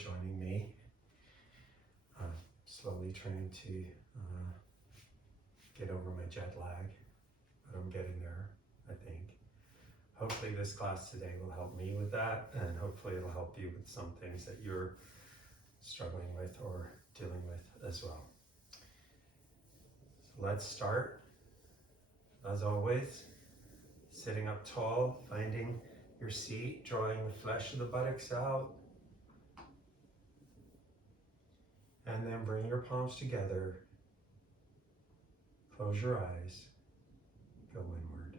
joining me. Slowly trying to get over my jet lag, but I'm getting there, I think. Hopefully this class today will help me with that, and hopefully it'll help you with some things that you're struggling with or dealing with as well. So let's start. As always, sitting up tall, finding your seat, drawing the flesh of the buttocks out, and then bring your palms together, close your eyes, go inward.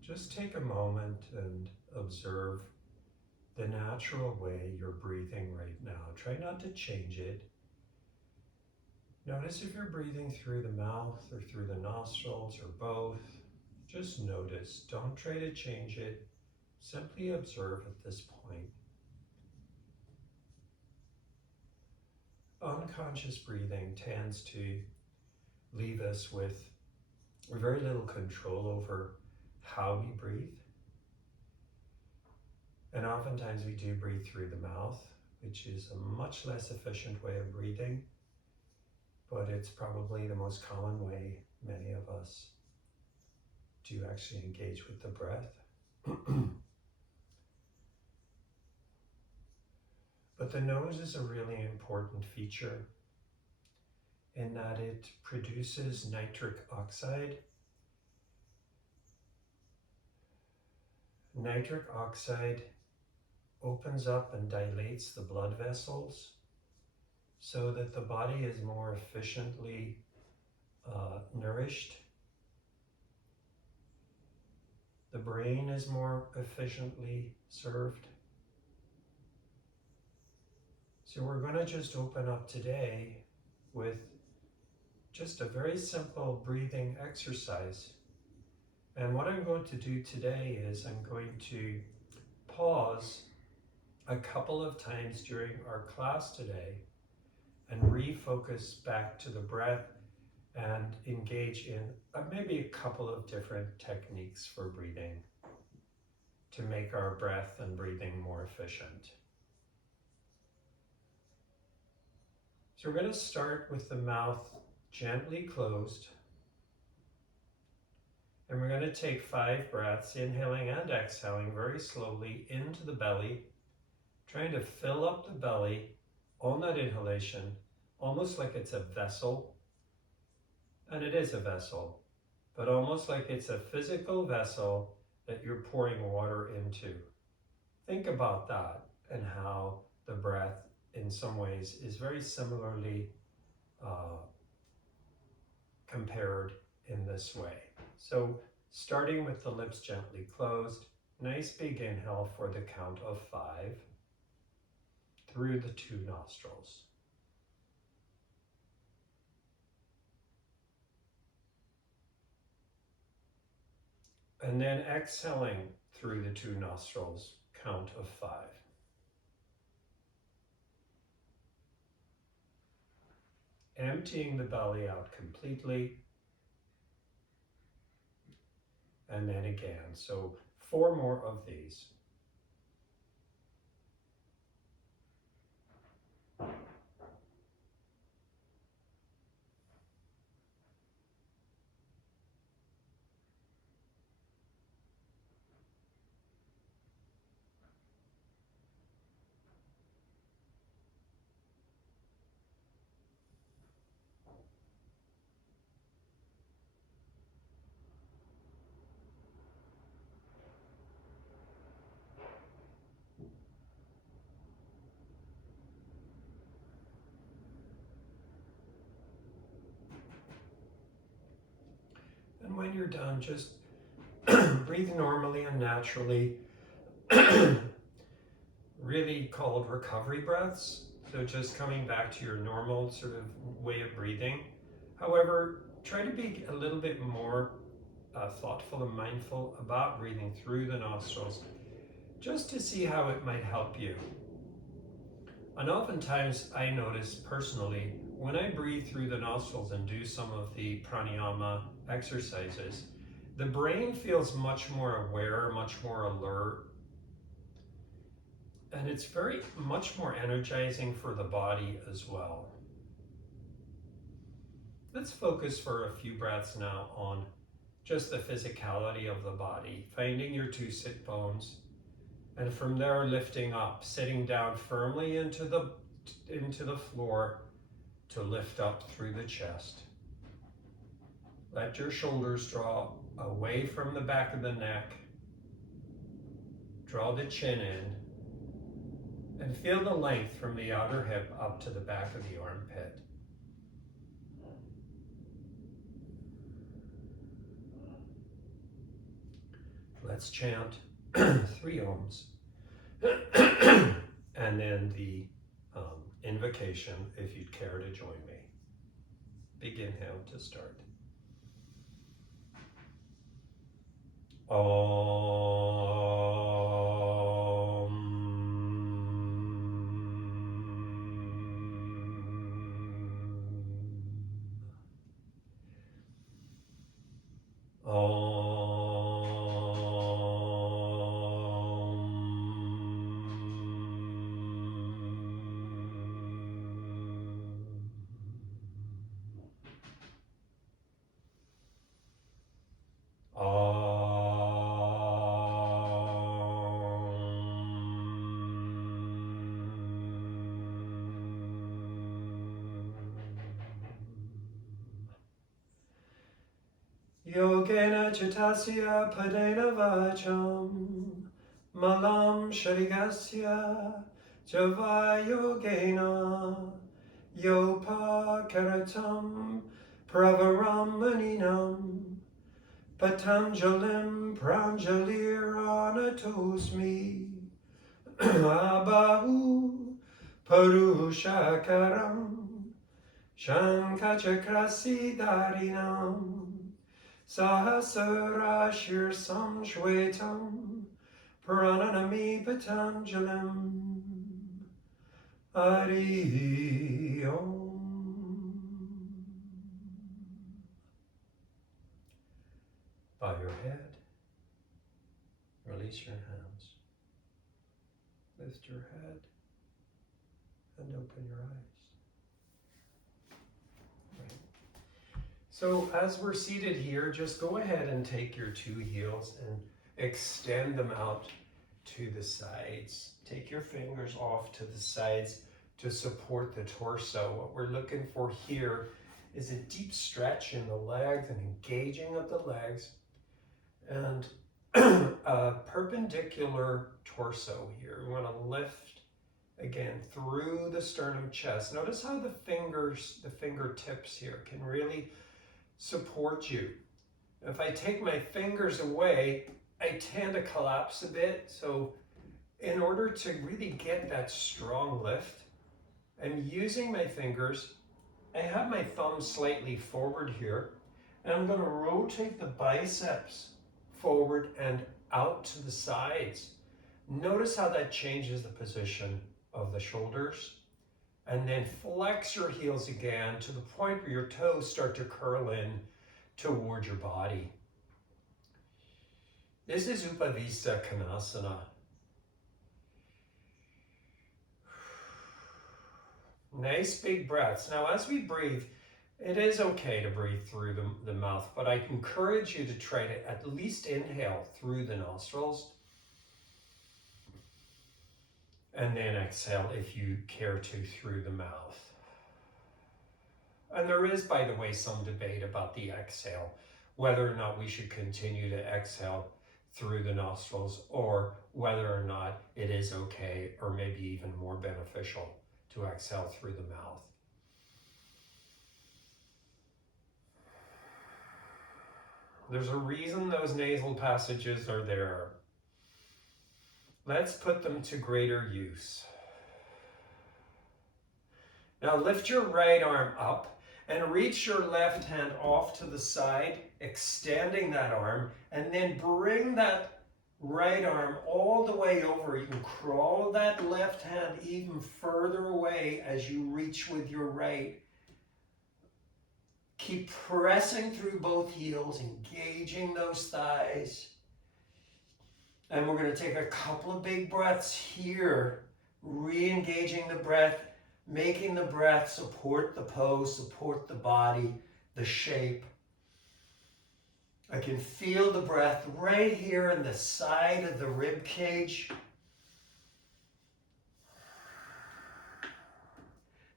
Just take a moment and observe the natural way you're breathing right now. Try not to change it. Notice if you're breathing through the mouth or through the nostrils or both. Just notice. Don't try to change it. Simply observe at this point. Unconscious breathing tends to leave us with very little control over how we breathe. And oftentimes we do breathe through the mouth, which is a much less efficient way of breathing, but it's probably the most common way many of us do actually engage with the breath. But the nose is a really important feature in that it produces nitric oxide. Nitric oxide opens up and dilates the blood vessels so that the body is more efficiently nourished. The brain is more efficiently served. So we're going to just open up today with just a very simple breathing exercise. And what I'm going to do today is I'm going to pause a couple of times during our class today and refocus back to the breath and engage in maybe a couple of different techniques for breathing to make our breath and breathing more efficient. So we're going to start with the mouth gently closed, and we're going to take 5 breaths, inhaling and exhaling very slowly into the belly, trying to fill up the belly on that inhalation, almost like it's a vessel. And it is a vessel, but almost like it's a physical vessel that you're pouring water into. Think about that and how the breath in some ways is very similarly compared in this way. So starting with the lips gently closed, nice big inhale for the count of 5 through the 2 nostrils. And then exhaling through the 2 nostrils, count of 5. Emptying the belly out completely. And then again. So 4 more of these. And when you're done, just breathe normally and naturally, really called recovery breaths. So just coming back to your normal sort of way of breathing. However, try to be a little bit more thoughtful and mindful about breathing through the nostrils, just to see how it might help you. And oftentimes I notice personally, when I breathe through the nostrils and do some of the pranayama exercises, the brain feels much more aware, much more alert, And it's very much more energizing for the body as well. Let's focus for a few breaths now on just the physicality of the body, finding your two sit bones, and from there lifting up, sitting down firmly into the floor to lift up through the chest. Let your shoulders draw away from the back of the neck. Draw the chin in and feel the length from the outer hip up to the back of the armpit. Let's chant 3 ohms and then the invocation if you'd care to join me. Big inhale to start. Yogena chitasya padena vacham malam sharigasya java yogena yopa karatam pravaramanina patanjalim pranjaliranatosmi abahu parushakaram shankachakrasidarinam Sahasrashir samshvetam prananami patanjalim. Hari Om. Bow your head, release your hands, lift your head and open your eyes. So as we're seated here, just go ahead and take your 2 heels and extend them out to the sides. Take your fingers off to the sides to support the torso. What we're looking for here is a deep stretch in the legs and engaging of the legs and a perpendicular torso here. We want to lift again through the sternum chest. Notice how the fingertips here can really support you. If I take my fingers away, I tend to collapse a bit. So in order to really get that strong lift, I'm using my fingers. I have my thumb slightly forward here, and I'm going to rotate the biceps forward and out to the sides. Notice how that changes the position of the shoulders. And then flex your heels again to the point where your toes start to curl in toward your body. This is Upavista Konasana. Nice big breaths. Now as we breathe, it is okay to breathe through the mouth, but I encourage you to try to at least inhale through the nostrils and then exhale if you care to through the mouth. And there is, by the way, some debate about the exhale, whether or not we should continue to exhale through the nostrils or whether or not it is okay or maybe even more beneficial to exhale through the mouth. There's a reason those nasal passages are there. Let's put them to greater use. Now lift your right arm up and reach your left hand off to the side, extending that arm, and then bring that right arm all the way over. You can crawl that left hand even further away as you reach with your right. Keep pressing through both heels, engaging those thighs. And we're going to take a couple of big breaths here, re-engaging the breath, making the breath support the pose, support the body, the shape. I can feel the breath right here in the side of the rib cage.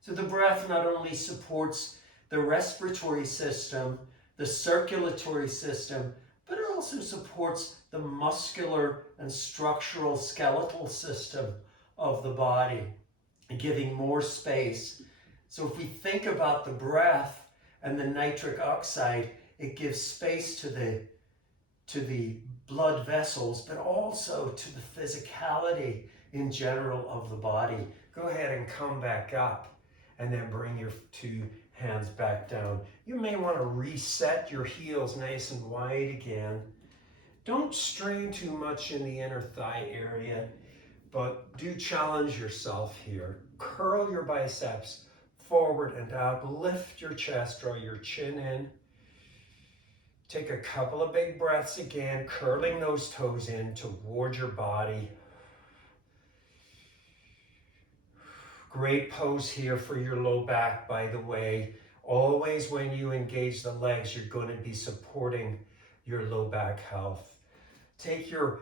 So the breath not only supports the respiratory system, the circulatory system, but it also supports the muscular and structural skeletal system of the body, giving more space. So if we think about the breath and the nitric oxide, it gives space to the blood vessels, but also to the physicality in general of the body. Go ahead and come back up and then bring your two hands back down. You may want to reset your heels nice and wide again. Don't strain too much in the inner thigh area, but do challenge yourself here. Curl your biceps forward and out. Lift your chest, draw your chin in. Take a couple of big breaths again, curling those toes in toward your body. Great pose here for your low back, by the way. Always when you engage the legs, you're going to be supporting your low back health. Take your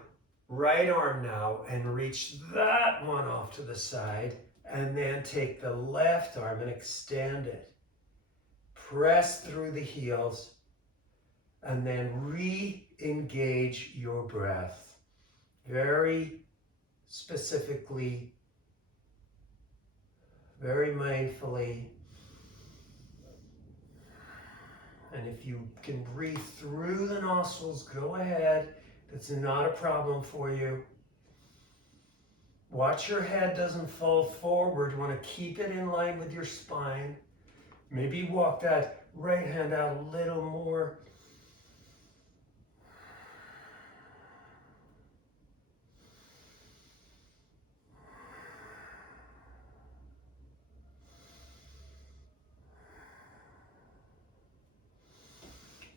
right arm now and reach that one off to the side, and then take the left arm and extend it. Press through the heels, and then re-engage your breath. Very specifically, very mindfully. And if you can breathe through the nostrils, go ahead. That's not a problem for you. Watch your head doesn't fall forward. You want to keep it in line with your spine. Maybe walk that right hand out a little more.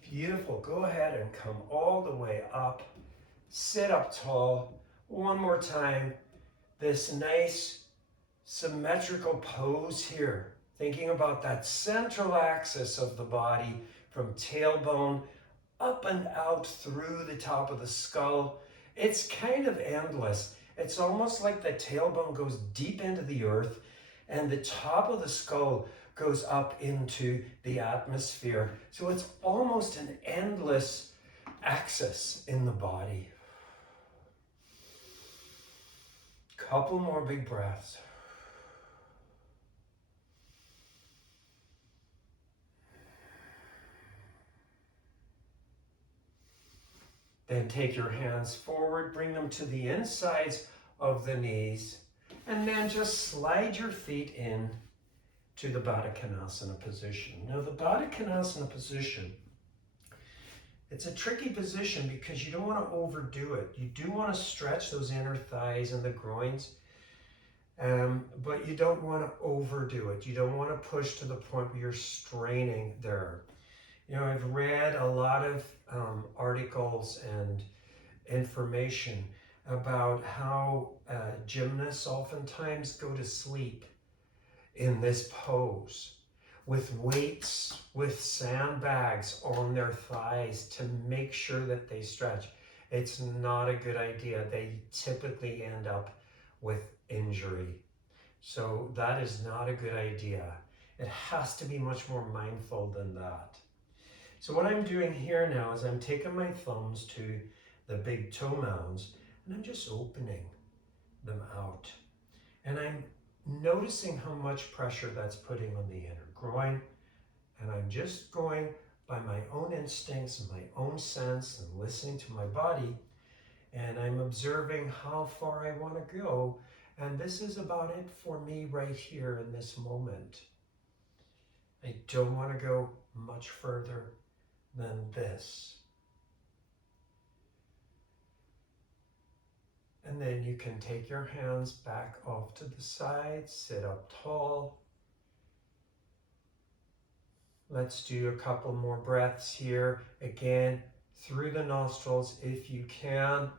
Beautiful. Go ahead and come all the way up. Sit up tall. One more time. This nice symmetrical pose here. Thinking about that central axis of the body from tailbone up and out through the top of the skull. It's kind of endless. It's almost like the tailbone goes deep into the earth and the top of the skull goes up into the atmosphere. So it's almost an endless axis in the body. Couple more big breaths. Then take your hands forward, bring them to the insides of the knees, and then just slide your feet in to the Baddha Konasana position. Now the Baddha Konasana position, it's a tricky position because you don't want to overdo it. You do want to stretch those inner thighs and the groins, but you don't want to overdo it. You don't want to push to the point where you're straining there. You know, I've read a lot of articles and information about how gymnasts oftentimes go to sleep in this pose with weights, with sandbags on their thighs to make sure that they stretch. It's not a good idea. They typically end up with injury. So that is not a good idea. It has to be much more mindful than that. So what I'm doing here now is I'm taking my thumbs to the big toe mounds and I'm just opening them out. And I'm noticing how much pressure that's putting on the inner groin. And I'm just going by my own instincts and my own sense and listening to my body. And I'm observing how far I want to go. And this is about it for me right here in this moment. I don't want to go much further than this. And then you can take your hands back off to the side, sit up tall. Let's do a couple more breaths here. Again, through the nostrils if you can,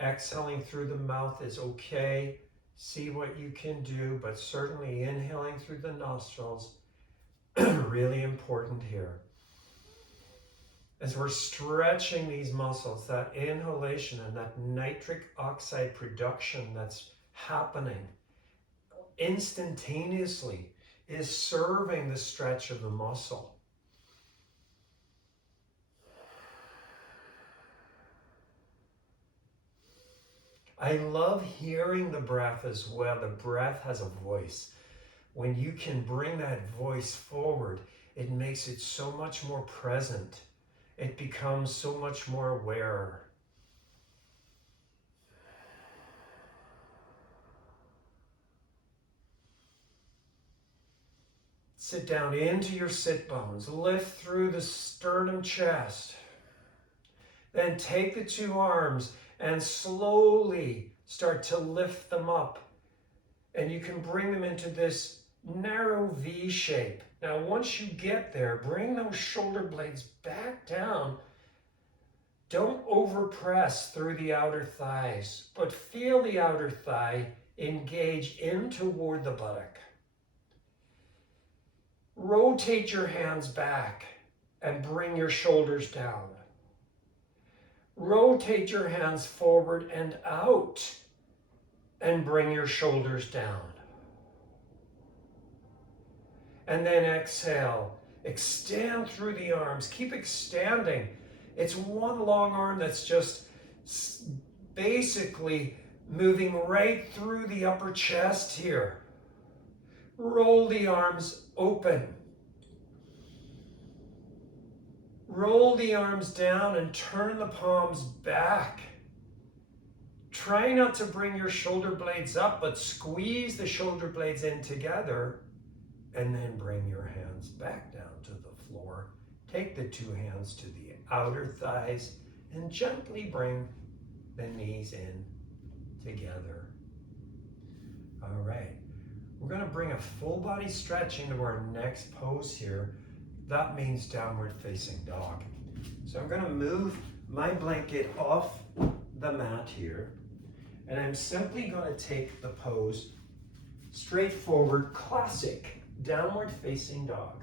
Exhaling through the mouth is okay. See what you can do, but certainly inhaling through the nostrils, really important here. As we're stretching these muscles, that inhalation and that nitric oxide production that's happening instantaneously is serving the stretch of the muscle. I love hearing the breath as well. The breath has a voice. When you can bring that voice forward, it makes it so much more present. It becomes so much more aware. Sit down into your sit bones. Lift through the sternum chest. Then take the two arms and slowly start to lift them up. And you can bring them into this narrow V shape. Now, once you get there, bring those shoulder blades back down. Don't overpress through the outer thighs, but feel the outer thigh engage in toward the buttock. Rotate your hands back and bring your shoulders down. Rotate your hands forward and out and bring your shoulders down. And then exhale. Extend through the arms. Keep extending. It's one long arm that's just basically moving right through the upper chest here. Roll the arms open. Roll the arms down and turn the palms back. Try not to bring your shoulder blades up, but squeeze the shoulder blades in together and then bring your hands back down to the floor. Take the two hands to the outer thighs and gently bring the knees in together. All right. We're going to bring a full body stretch into our next pose here. That means downward facing dog. So I'm going to move my blanket off the mat here, and I'm simply going to take the pose straightforward, classic downward facing dog.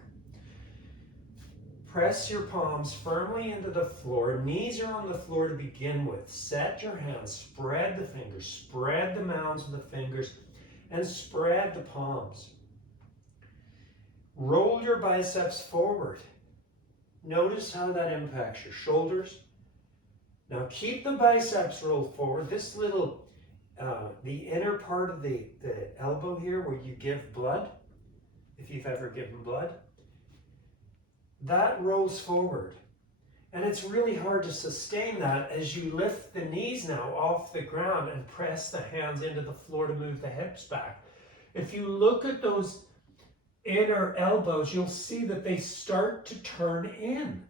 Press your palms firmly into the floor. Knees are on the floor to begin with. Set your hands, spread the fingers, spread the mounds of the fingers, and spread the palms. Roll your biceps forward. Notice how that impacts your shoulders. Now keep the biceps rolled forward. This little, the inner part of the elbow here where you give blood, if you've ever given blood, that rolls forward. And it's really hard to sustain that as you lift the knees now off the ground and press the hands into the floor to move the hips back. If you look at those inner elbows, you'll see that they start to turn in.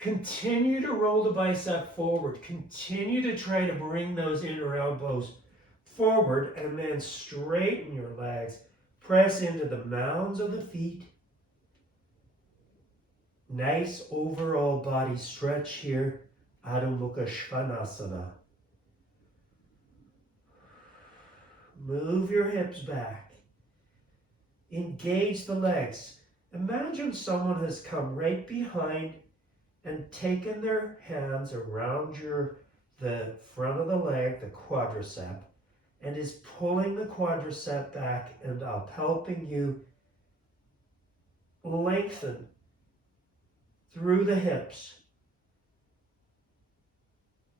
Continue to roll the bicep forward. Continue to try to bring those inner elbows forward and then straighten your legs. Press into the mounds of the feet. Nice overall body stretch here. Adho Mukha Svanasana. Move your hips back. Engage the legs. Imagine someone has come right behind and taken their hands around the front of the leg, the quadricep, and is pulling the quadricep back and up, helping you lengthen through the hips,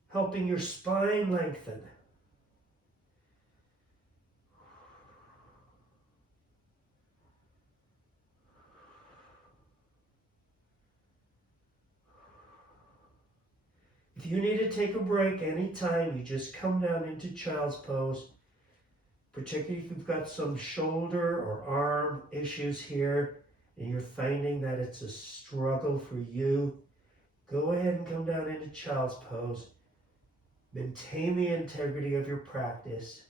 helping your spine lengthen. If you need to take a break anytime, you just come down into child's pose, particularly if you've got some shoulder or arm issues here and you're finding that it's a struggle for you, go ahead and come down into child's pose. Maintain the integrity of your practice.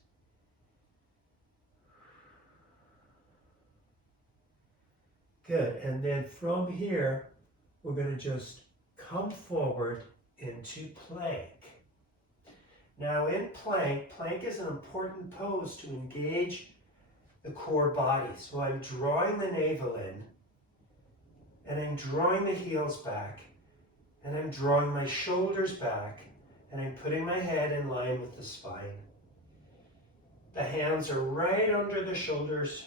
Good. And then from here, we're going to just come forward into plank. Now in plank is an important pose to engage the core body. So I'm drawing the navel in, and I'm drawing the heels back, and I'm drawing my shoulders back, and I'm putting my head in line with the spine. The hands are right under the shoulders.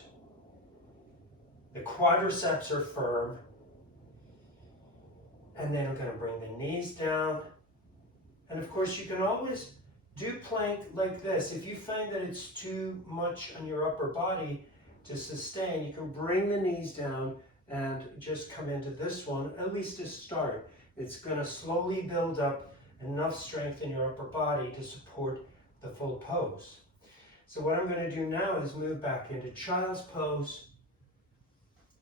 The quadriceps are firm. And then I'm going to bring the knees down. And of course, you can always do plank like this. If you find that it's too much on your upper body to sustain, you can bring the knees down and just come into this one, at least to start. It's going to slowly build up enough strength in your upper body to support the full pose. So what I'm going to do now is move back into child's pose.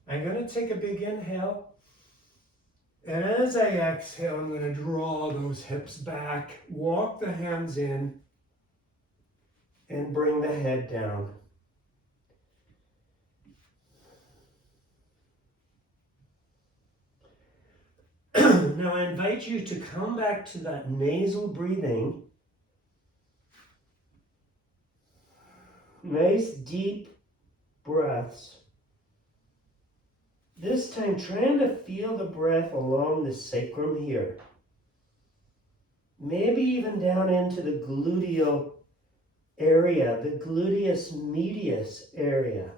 I'm going to take a big inhale. And as I exhale, I'm going to draw those hips back, walk the hands in, and bring the head down. Now I invite you to come back to that nasal breathing. Nice deep breaths. This time trying to feel the breath along the sacrum here. Maybe even down into the gluteal area, the gluteus medius area.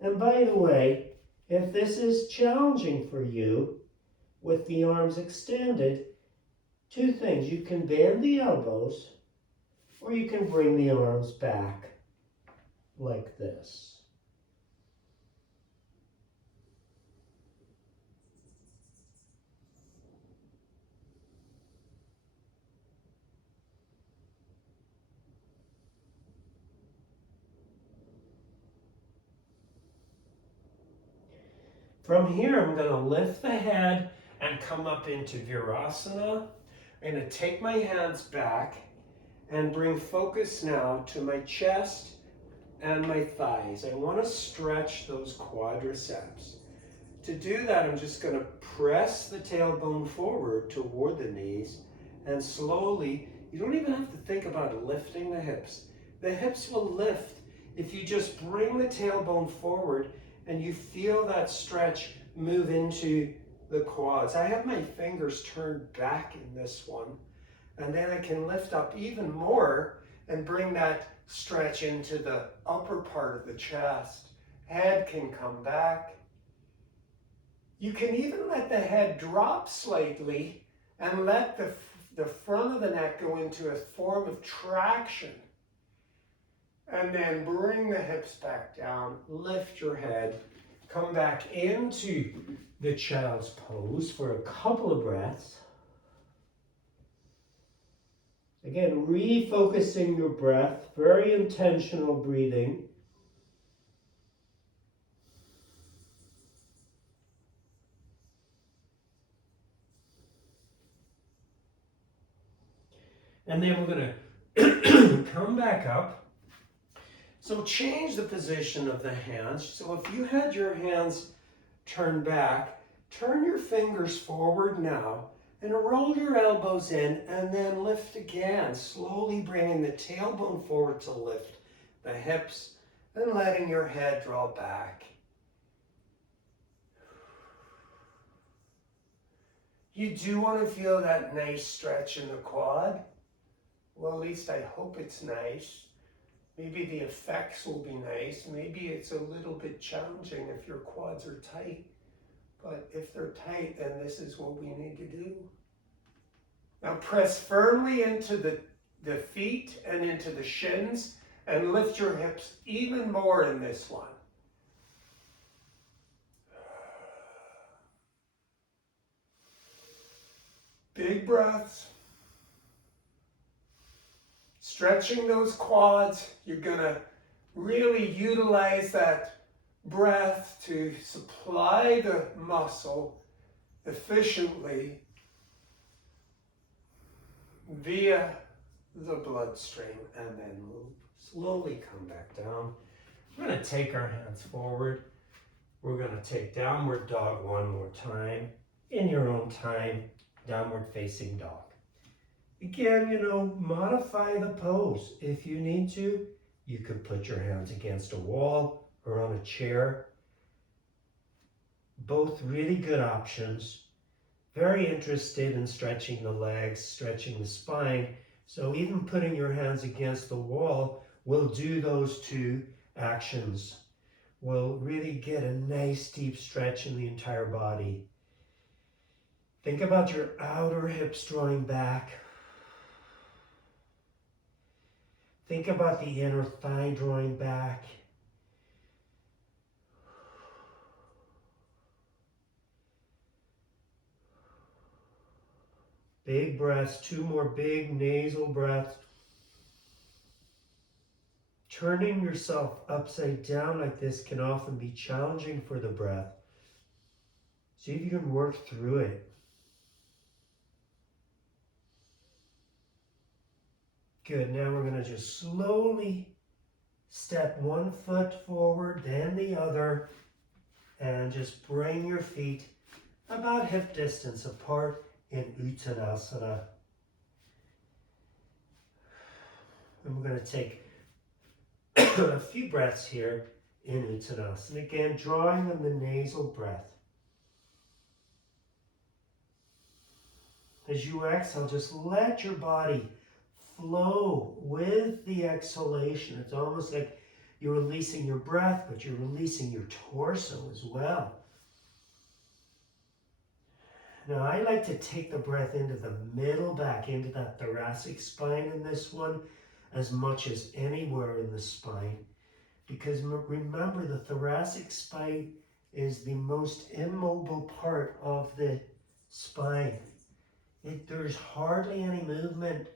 And by the way, if this is challenging for you with the arms extended, two things. You can bend the elbows or you can bring the arms back like this. From here, I'm going to lift the head and come up into Virasana. I'm going to take my hands back and bring focus now to my chest and my thighs. I want to stretch those quadriceps. To do that, I'm just going to press the tailbone forward toward the knees and slowly, you don't even have to think about lifting the hips. The hips will lift if you just bring the tailbone forward and you feel that stretch move into the quads. I have my fingers turned back in this one, and then I can lift up even more and bring that stretch into the upper part of the chest. Head can come back. You can even let the head drop slightly and let the front of the neck go into a form of traction. And then bring the hips back down, lift your head, come back into the child's pose for a couple of breaths. Again, refocusing your breath, very intentional breathing. And then we're going to come back up. So change the position of the hands. So if you had your hands turned back, turn your fingers forward now and roll your elbows in and then lift again, slowly bringing the tailbone forward to lift the hips and letting your head draw back. You do want to feel that nice stretch in the quad. Well, at least I hope it's nice. Maybe the effects will be nice. Maybe it's a little bit challenging if your quads are tight. But if they're tight, then this is what we need to do. Now press firmly into the feet and into the shins and lift your hips even more in this one. Big breaths. Stretching those quads, you're going to really utilize that breath to supply the muscle efficiently via the bloodstream, and then we'll slowly come back down. We're going to take our hands forward. We're going to take downward dog one more time in your own time. downward facing dog. Again, modify the pose. If you need to, you could put your hands against a wall or on a chair. Both really good options. Very interested in stretching the legs, stretching the spine. So even putting your hands against the wall will do those two actions. Will really get a nice deep stretch in the entire body. Think about your outer hips drawing back. Think about the inner thigh drawing back. Big breaths, 2 more big nasal breaths. Turning yourself upside down like this can often be challenging for the breath. See if you can work through it. Good, now we're going to just slowly step one foot forward, then the other, and just bring your feet about hip distance apart in Uttanasana. And we're going to take a few breaths here in Uttanasana. Again, drawing in the nasal breath. As you exhale, just let your body flow with the exhalation. It's almost like you're releasing your breath, but you're releasing your torso as well. Now, I like to take the breath into the middle back, into that thoracic spine in this one, as much as anywhere in the spine. Because remember, the thoracic spine is the most immobile part of the spine. There's hardly any movement,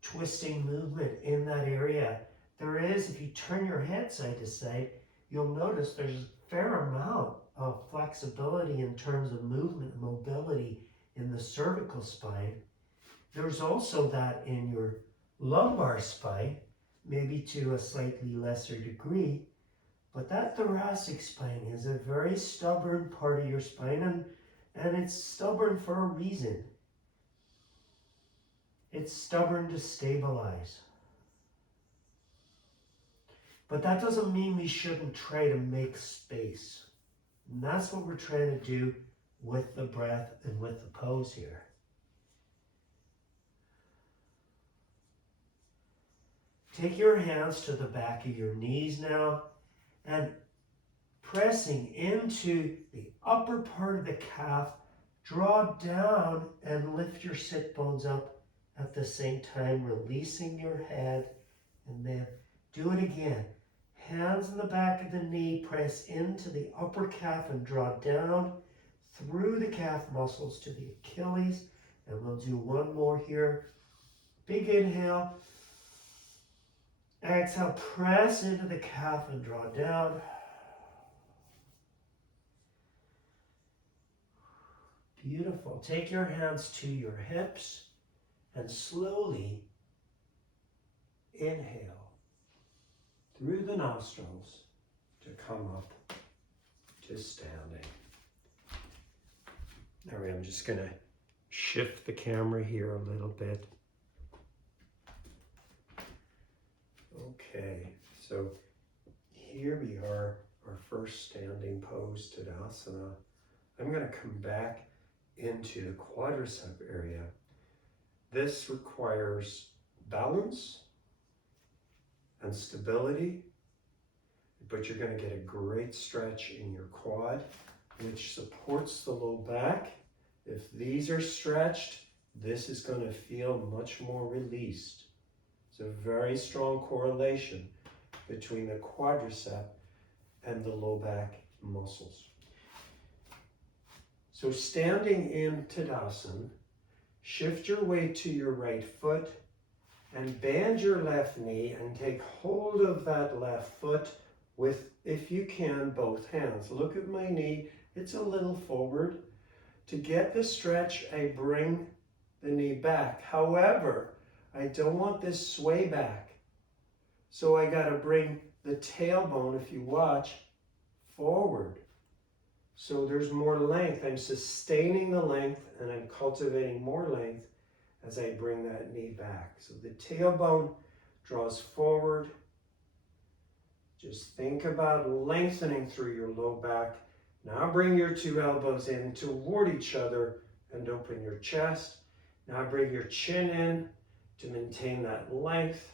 twisting movement in that area. There is, if you turn your head side to side, you'll notice there's a fair amount of flexibility in terms of movement and mobility in the cervical spine. There's also that in your lumbar spine, maybe to a slightly lesser degree, but that thoracic spine is a very stubborn part of your spine, and it's stubborn for a reason. It's stubborn to stabilize. But that doesn't mean we shouldn't try to make space. And that's what we're trying to do with the breath and with the pose here. Take your hands to the back of your knees now and pressing into the upper part of the calf, draw down and lift your sit bones up at the same time, releasing your head, and then do it again. Hands in the back of the knee, press into the upper calf and draw down through the calf muscles to the Achilles. And we'll do one more here. Big inhale. Exhale, press into the calf and draw down. Beautiful. Take your hands to your hips and slowly inhale through the nostrils to come up to standing. All right, I'm just going to shift the camera here a little bit. Okay, so here we are, our first standing pose, Tadasana. I'm going to come back into the quadricep area. This requires balance and stability, but you're going to get a great stretch in your quad, which supports the low back. If these are stretched, this is going to feel much more released. It's a very strong correlation between the quadricep and the low back muscles. So standing in Tadasana, shift your weight to your right foot and bend your left knee and take hold of that left foot with, if you can, both hands. Look at my knee, it's a little forward. To get the stretch, I bring the knee back. However, I don't want this sway back. So I gotta bring the tailbone, if you watch, forward. So there's more length. I'm sustaining the length and I'm cultivating more length as I bring that knee back. So the tailbone draws forward. Just think about lengthening through your low back. Now bring your two elbows in toward each other and open your chest. Now bring your chin in to maintain that length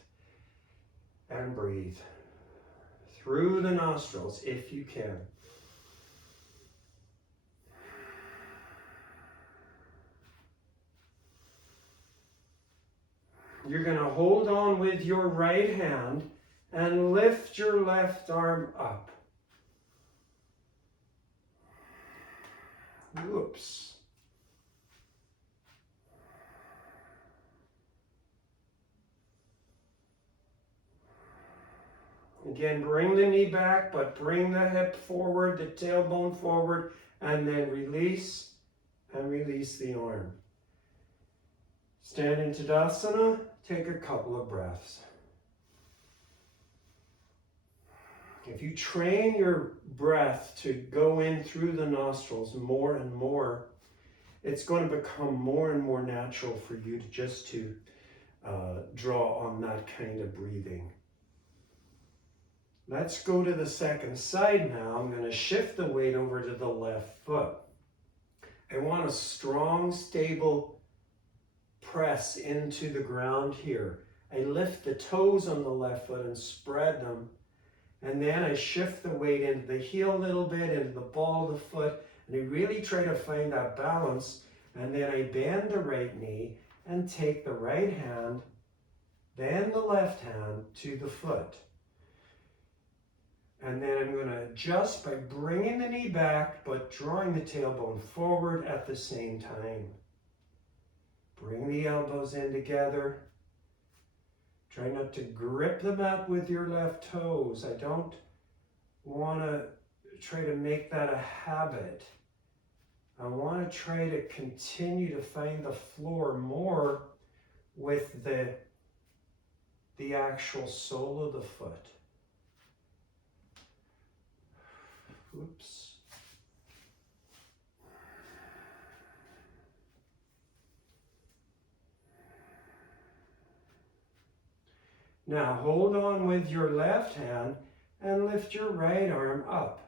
and breathe through the nostrils if you can. You're going to hold on with your right hand and lift your left arm up. Whoops. Again, bring the knee back, but bring the hip forward, the tailbone forward, and then release and release the arm. Stand in Tadasana, take a couple of breaths. If you train your breath to go in through the nostrils more and more, it's going to become more and more natural for you to just draw on that kind of breathing. Let's go to the second side now. I'm going to shift the weight over to the left foot. I want a strong, stable press into the ground here. I lift the toes on the left foot and spread them. And then I shift the weight into the heel a little bit, into the ball of the foot, and I really try to find that balance. And then I bend the right knee and take the right hand, then the left hand to the foot. And then I'm going to adjust by bringing the knee back, but drawing the tailbone forward at the same time. Bring the elbows in together. Try not to grip the mat with your left toes. I don't want to try to make that a habit. I want to try to continue to find the floor more with the actual sole of the foot. Oops. Now hold on with your left hand and lift your right arm up.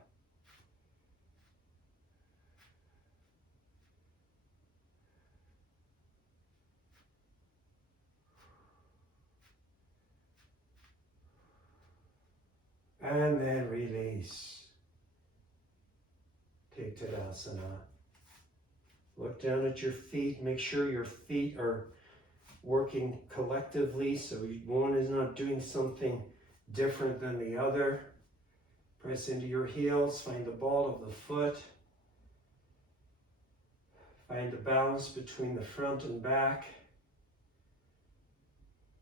And then release. Take Tadasana. Look down at your feet. Make sure your feet are working collectively, so one is not doing something different than the other. Press into your heels. Find the ball of the foot. Find the balance between the front and back.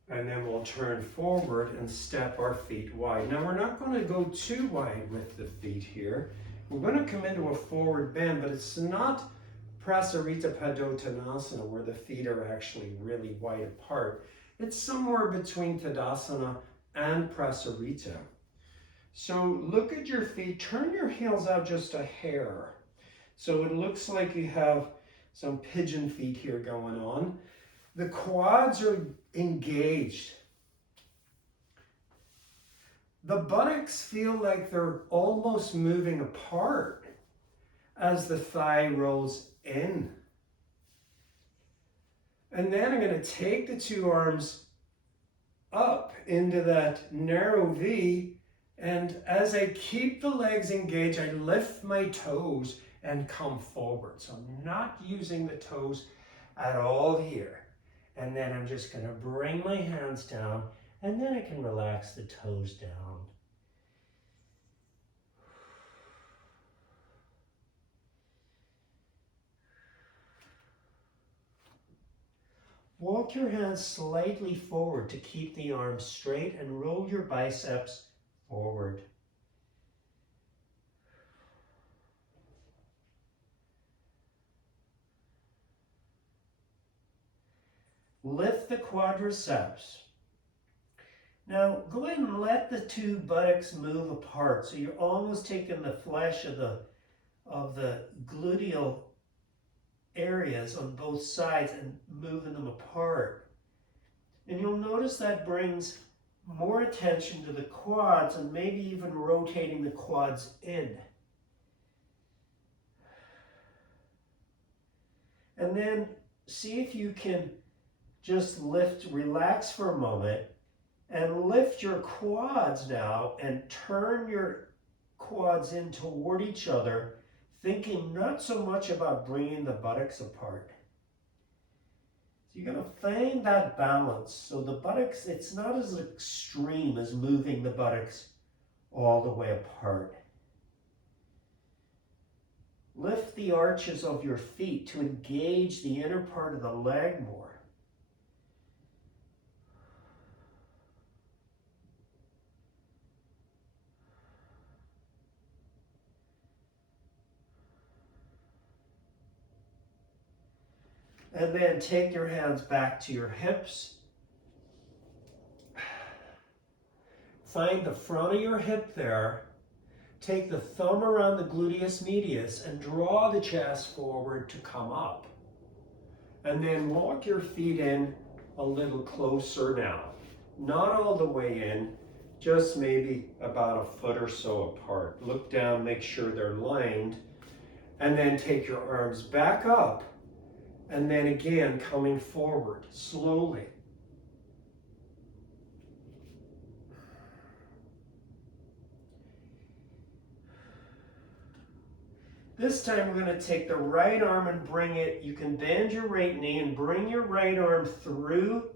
And then we'll turn forward and step our feet wide. Now we're not going to go too wide with the feet here. We're going to come into a forward bend, but it's not Prasarita Padottanasana where the feet are actually really wide apart. It's somewhere between Tadasana and Prasarita. So look at your feet, turn your heels out just a hair. So it looks like you have some pigeon feet here going on. The quads are engaged. The buttocks feel like they're almost moving apart as the thigh rolls in. And then I'm going to take the two arms up into that narrow V, and as I keep the legs engaged, I lift my toes and come forward. So I'm not using the toes at all here. And then I'm just going to bring my hands down, and then I can relax the toes down. Walk your hands slightly forward to keep the arms straight and roll your biceps forward. Lift the quadriceps. Now go ahead and let the two buttocks move apart. So you're almost taking the flesh of the of the gluteal areas on both sides and moving them apart. And you'll notice that brings more attention to the quads and maybe even rotating the quads in. And then see if you can just relax for a moment and lift your quads now and turn your quads in toward each other, thinking not so much about bringing the buttocks apart. So you're going to find that balance. So the buttocks, it's not as extreme as moving the buttocks all the way apart. Lift the arches of your feet to engage the inner part of the leg more. And then take your hands back to your hips. Find the front of your hip there. Take the thumb around the gluteus medius and draw the chest forward to come up. And then walk your feet in a little closer now. Not all the way in, just maybe about a foot or so apart. Look down, make sure they're lined. And then take your arms back up. And then again, coming forward slowly. This time we're going to take the right arm and bring it, you can bend your right knee and bring your right arm through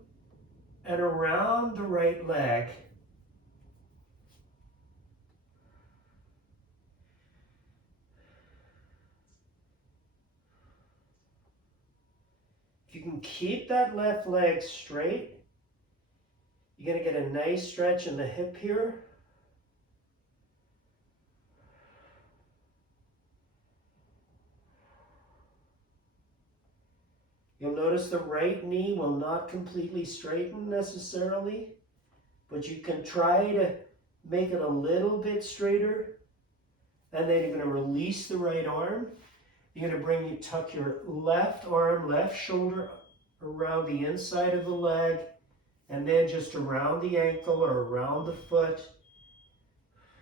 and around the right leg. If you can keep that left leg straight, you're going to get a nice stretch in the hip here. You'll notice the right knee will not completely straighten necessarily, but you can try to make it a little bit straighter. And then you're going to release the right arm. You're going to tuck your left arm, left shoulder around the inside of the leg, and then just around the ankle or around the foot.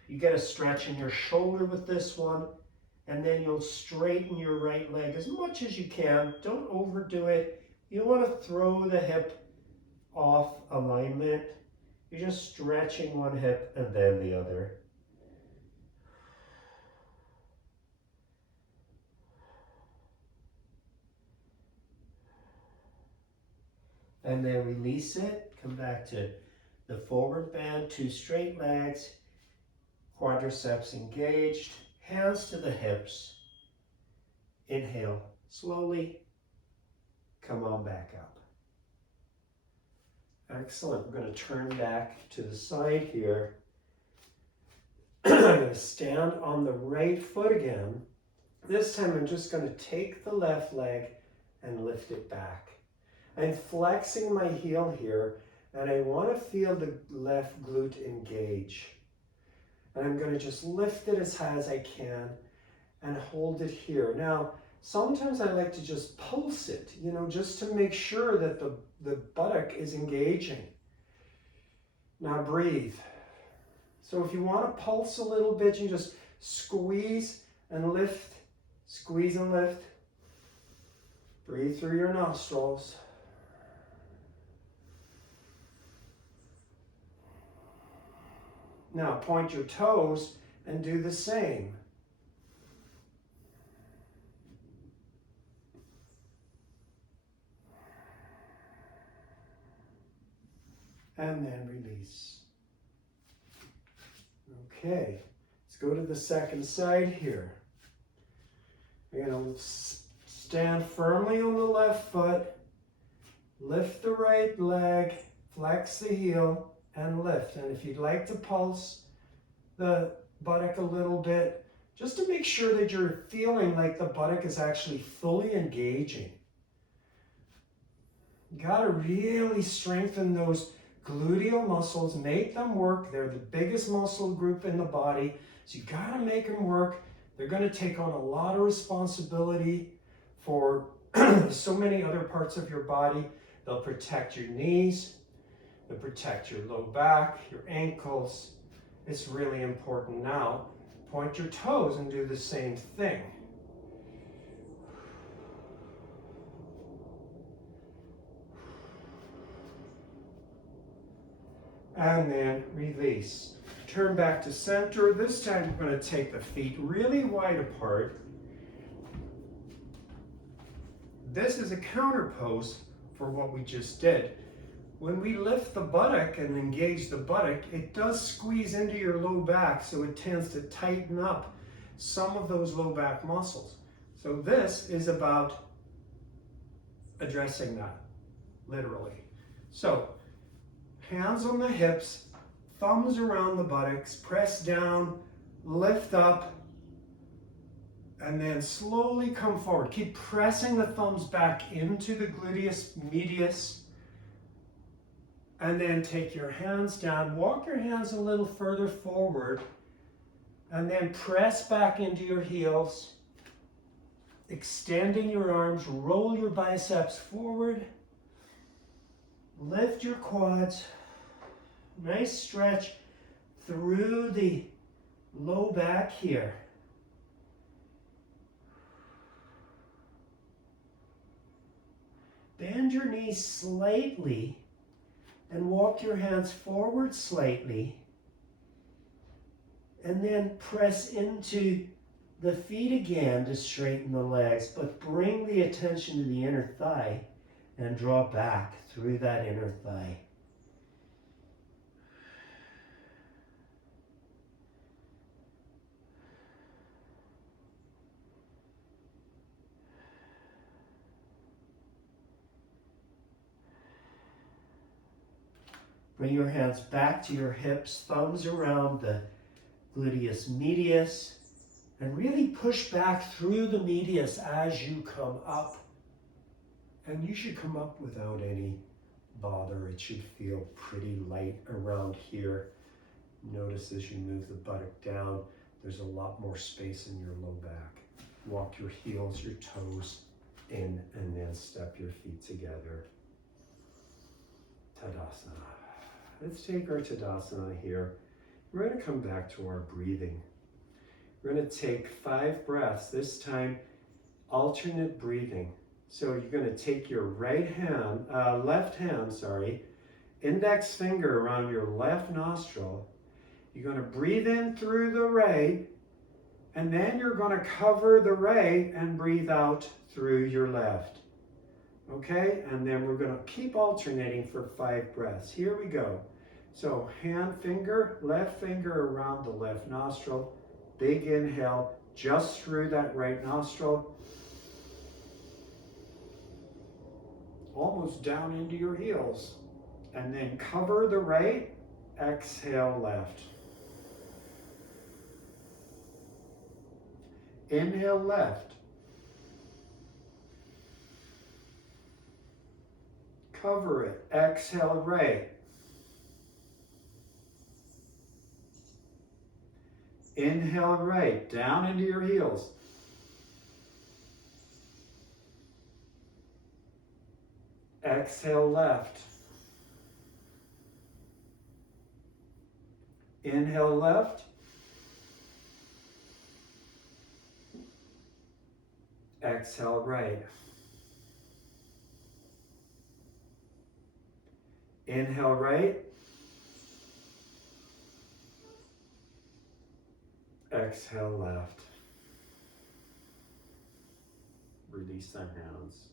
You get a stretch in your shoulder with this one. And then you'll straighten your right leg as much as you can. Don't overdo it. You don't want to throw the hip off alignment. You're just stretching one hip and then the other. And then release it. Come back to the forward bend, two straight legs, quadriceps engaged. Hands to the hips. Inhale slowly. Come on back up. Excellent. We're going to turn back to the side here. I'm going to stand on the right foot again. This time I'm just going to take the left leg and lift it back. I'm flexing my heel here and I want to feel the left glute engage. And I'm going to just lift it as high as I can and hold it here. Now, sometimes I like to just pulse it, just to make sure that the buttock is engaging. Now breathe. So if you want to pulse a little bit, you just squeeze and lift, squeeze and lift. Breathe through your nostrils. Now point your toes and do the same. And then release. Okay, let's go to the second side here. You're going to stand firmly on the left foot, lift the right leg, flex the heel, and lift. And if you'd like to pulse the buttock a little bit, just to make sure that you're feeling like the buttock is actually fully engaging. You gotta really strengthen those gluteal muscles, make them work. They're the biggest muscle group in the body, so you gotta make them work. They're going to take on a lot of responsibility for so many other parts of your body. They'll protect your knees, they'll protect your low back, your ankles. It's really important now. Point your toes and do the same thing. And then release. Turn back to center. This time we're going to take the feet really wide apart. This is a counter pose for what we just did. When we lift the buttock and engage the buttock, it does squeeze into your low back, so it tends to tighten up some of those low back muscles. So this is about addressing that, literally. So, hands on the hips, thumbs around the buttocks, press down, lift up, and then slowly come forward. Keep pressing the thumbs back into the gluteus medius, and then take your hands down. Walk your hands a little further forward, and then press back into your heels, extending your arms, roll your biceps forward, lift your quads, nice stretch through the low back here. Bend your knees slightly and walk your hands forward slightly, and then press into the feet again to straighten the legs, but bring the attention to the inner thigh and draw back through that inner thigh. Bring your hands back to your hips, thumbs around the gluteus medius, and really push back through the medius as you come up. And you should come up without any bother. It should feel pretty light around here. Notice as you move the buttock down, there's a lot more space in your low back. Walk your heels, your toes in, and then step your feet together. Tadasana. Let's take our Tadasana here. We're going to come back to our breathing. We're going to take 5 breaths, this time alternate breathing. So you're going to take your left hand, index finger around your left nostril. You're going to breathe in through the right, and then you're going to cover the right and breathe out through your left. Okay, and then we're going to keep alternating for 5 breaths. Here we go. So left finger around the left nostril. Big inhale, just through that right nostril. Almost down into your heels. And then cover the right, exhale left. Inhale left. Cover it. Exhale right. Inhale right, down into your heels. Exhale left. Inhale left. Exhale right. Inhale right. Exhale left. Release the hands.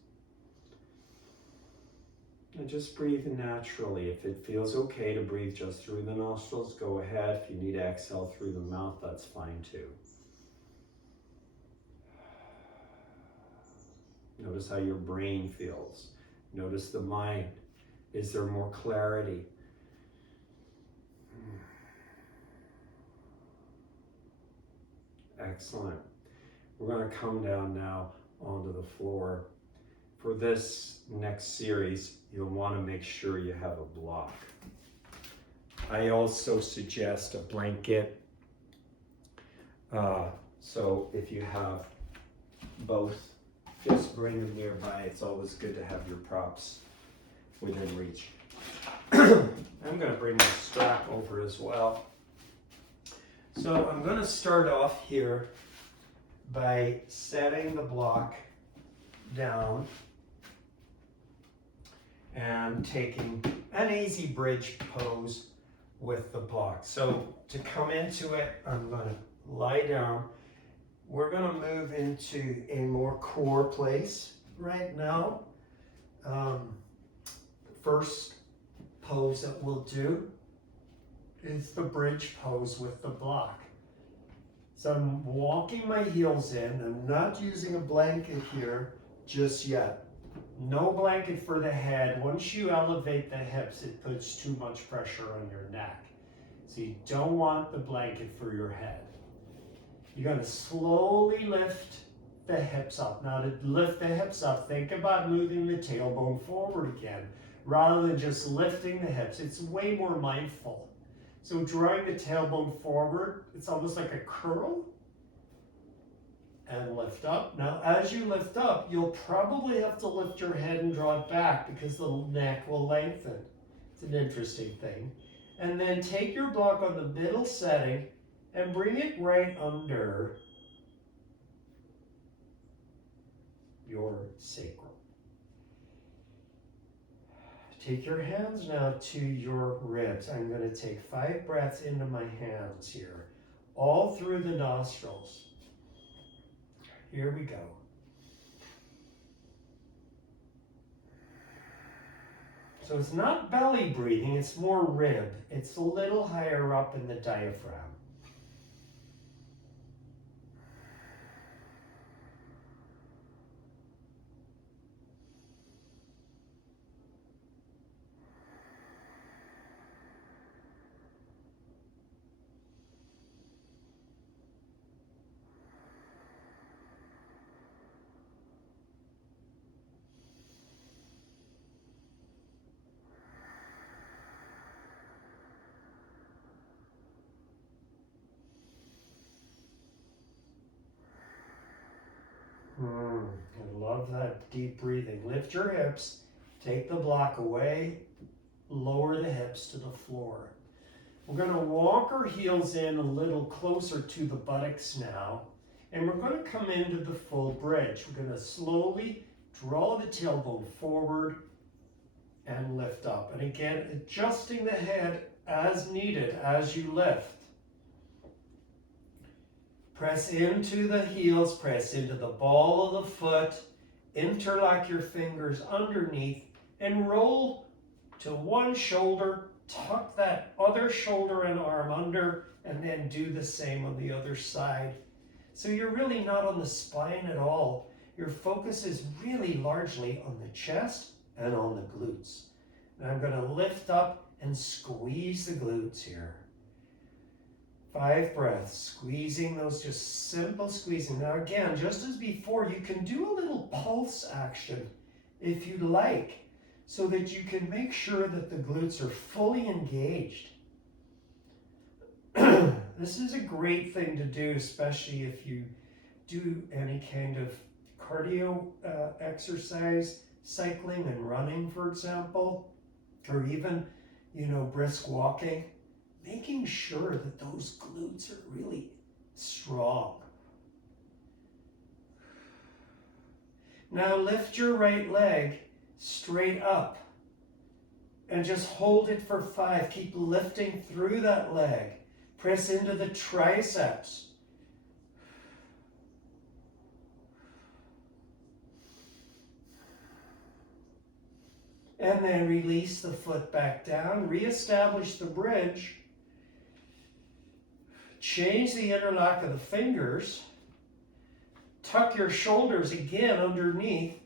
And just breathe naturally. If it feels okay to breathe just through the nostrils, go ahead. If you need to exhale through the mouth, that's fine too. Notice how your brain feels. Notice the mind. Is there more clarity? Excellent. We're going to come down now onto the floor. For this next series, you'll want to make sure you have a block. I also suggest a blanket, So if you have both, just bring them nearby. It's always good to have your props within reach. I'm going to bring my strap over as well. So I'm going to start off here by setting the block down and taking an easy bridge pose with the block. So to come into it, I'm going to lie down. We're going to move into a more core place right now. First pose that we'll do is the bridge pose with the block. So I'm walking my heels in. I'm not using a blanket here just yet. No blanket for the head. Once you elevate the hips, it puts too much pressure on your neck. So you don't want the blanket for your head. You're going to slowly lift the hips up. Now to lift the hips up, think about moving the tailbone forward again, rather than just lifting the hips. It's way more mindful. So drawing the tailbone forward, it's almost like a curl, and lift up. Now as you lift up, you'll probably have to lift your head and draw it back because the neck will lengthen. It's an interesting thing. And then take your block on the middle setting and bring it right under your sacrum. Take your hands now to your ribs. I'm going to take 5 breaths into my hands here, all through the nostrils. Here we go. So it's not belly breathing, it's more rib. It's a little higher up in the diaphragm. I love that deep breathing. Lift your hips, take the block away, lower the hips to the floor. We're going to walk our heels in a little closer to the buttocks now, and we're going to come into the full bridge. We're going to slowly draw the tailbone forward and lift up. And again, adjusting the head as needed as you lift. Press into the heels, press into the ball of the foot, interlock your fingers underneath, and roll to one shoulder, tuck that other shoulder and arm under, and then do the same on the other side. So you're really not on the spine at all. Your focus is really largely on the chest and on the glutes. And I'm going to lift up and squeeze the glutes here. 5 breaths, squeezing those, just simple squeezing. Now again, just as before, you can do a little pulse action if you'd like, so that you can make sure that the glutes are fully engaged. This is a great thing to do, especially if you do any kind of cardio exercise, cycling and running, for example, or even, brisk walking. Making sure that those glutes are really strong. Now lift your right leg straight up and just hold it for 5. Keep lifting through that leg. Press into the triceps. And then release the foot back down. Reestablish the bridge. Change the interlock of the fingers. Tuck your shoulders again underneath.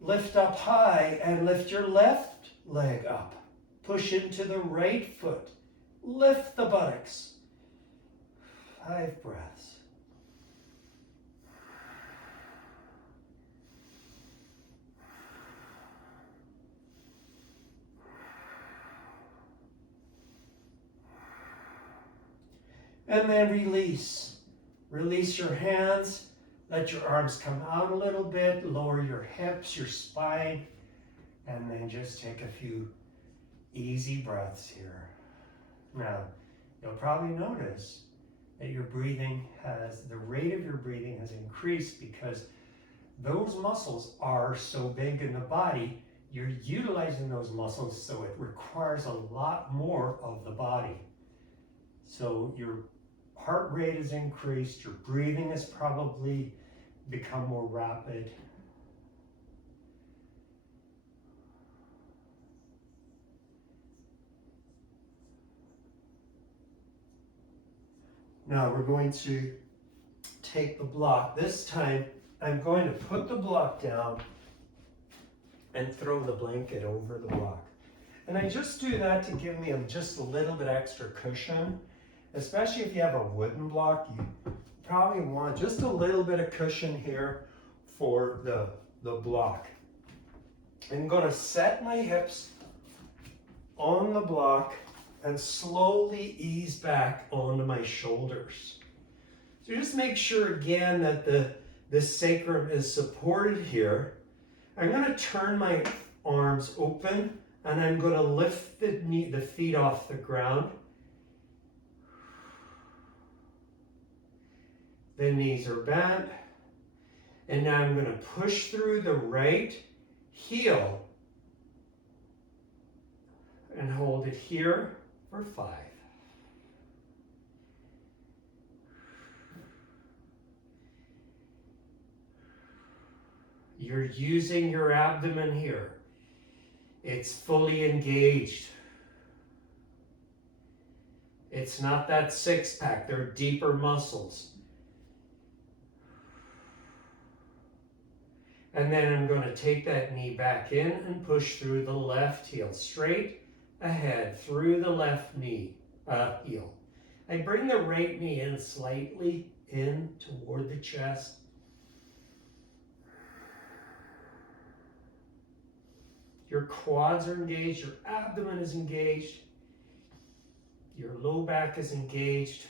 Lift up high and lift your left leg up. Push into the right foot. Lift the buttocks. 5 breaths. And then release. Release your hands. Let your arms come out a little bit. Lower your hips, your spine. And then just take a few easy breaths here. Now, you'll probably notice that your breathing the rate of your breathing has increased because those muscles are so big in the body. You're utilizing those muscles, so it requires a lot more of the body. So your heart rate is increased, your breathing has probably become more rapid. Now we're going to take the block. This time I'm going to put the block down and throw the blanket over the block. And I just do that to give me just a little bit extra cushion. Especially if you have a wooden block, you probably want just a little bit of cushion here for the block. I'm going to set my hips on the block and slowly ease back onto my shoulders. So just make sure again that the sacrum is supported here. I'm going to turn my arms open and I'm going to lift the feet off the ground. The knees are bent. And now I'm going to push through the right heel and hold it here for 5. You're using your abdomen here. It's fully engaged. It's not that six-pack. They're deeper muscles. And then I'm going to take that knee back in and push through the left heel, straight ahead through the left knee, heel. I bring the right knee in slightly in toward the chest. Your quads are engaged, your abdomen is engaged, your low back is engaged.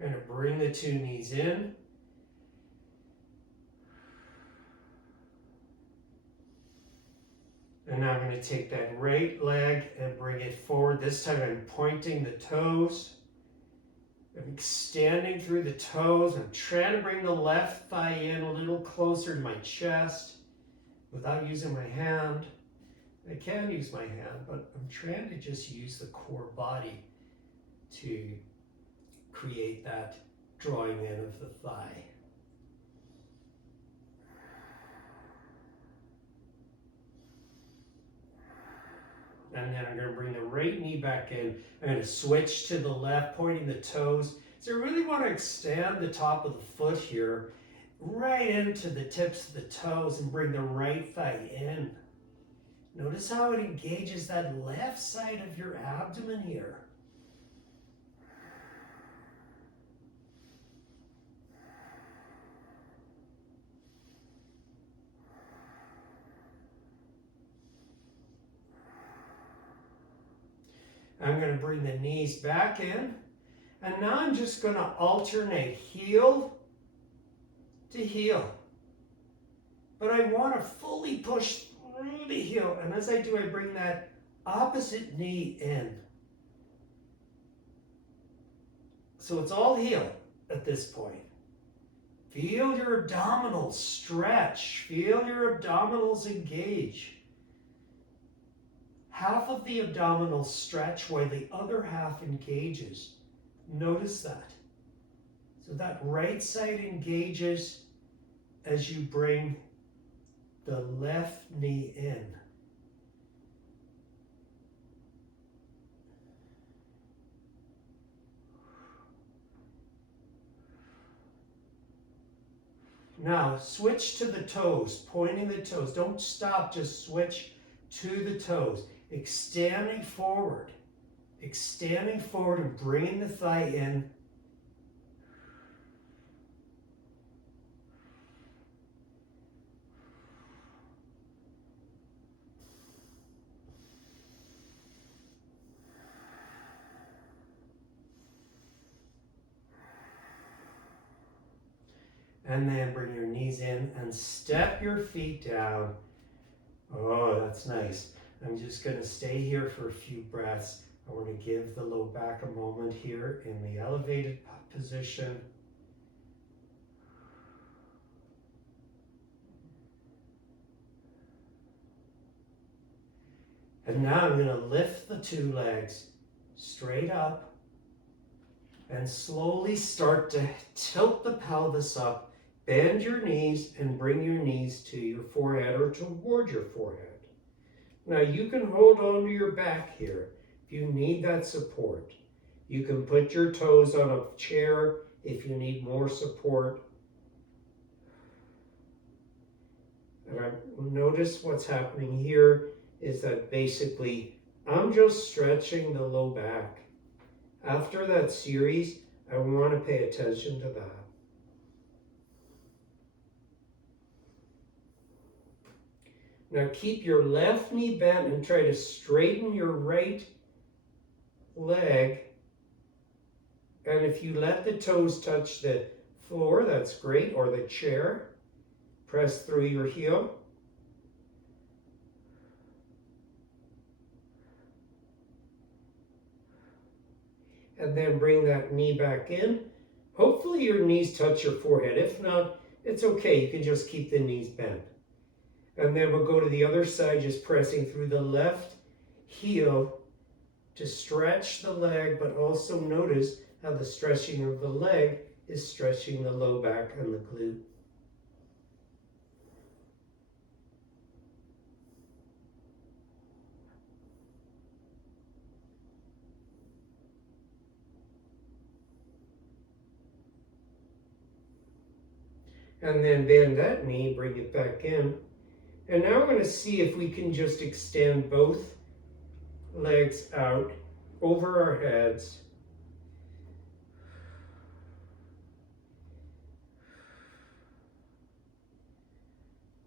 You're going to bring the 2 knees in. And now I'm going to take that right leg and bring it forward. This time I'm pointing the toes. I'm extending through the toes. I'm trying to bring the left thigh in a little closer to my chest without using my hand. I can use my hand, but I'm trying to just use the core body to create that drawing in of the thigh. And then I'm going to bring the right knee back in. I'm going to switch to the left, pointing the toes. So I really want to extend the top of the foot here, right into the tips of the toes, and bring the right thigh in. Notice how it engages that left side of your abdomen here. I'm going to bring the knees back in, and now I'm just going to alternate heel to heel. But I want to fully push through the heel, and as I do, I bring that opposite knee in. So it's all heel at this point. Feel your abdominals stretch. Feel your abdominals engage. Half of the abdominals stretch while the other half engages. Notice that. So that right side engages as you bring the left knee in. Now switch to the toes, pointing the toes. Don't stop, just switch to the toes. Extending forward and bringing the thigh in. And then bring your knees in and step your feet down. Oh, that's nice. I'm just going to stay here for a few breaths. I want to give the low back a moment here in the elevated position. And now I'm going to lift the two legs straight up and slowly start to tilt the pelvis up. Bend your knees and bring your knees to your forehead or toward your forehead. Now you can hold on to your back here if you need that support. You can put your toes on a chair if you need more support. And notice what's happening here is that basically I'm just stretching the low back. After that series, I want to pay attention to that. Now keep your left knee bent and try to straighten your right leg. And if you let the toes touch the floor, that's great, or the chair. Press through your heel. And then bring that knee back in. Hopefully your knees touch your forehead. If not, it's okay. You can just keep the knees bent. And then we'll go to the other side, just pressing through the left heel to stretch the leg, but also notice how the stretching of the leg is stretching the low back and the glute. And then bend that knee, bring it back in. And now we're going to see if we can just extend both legs out over our heads.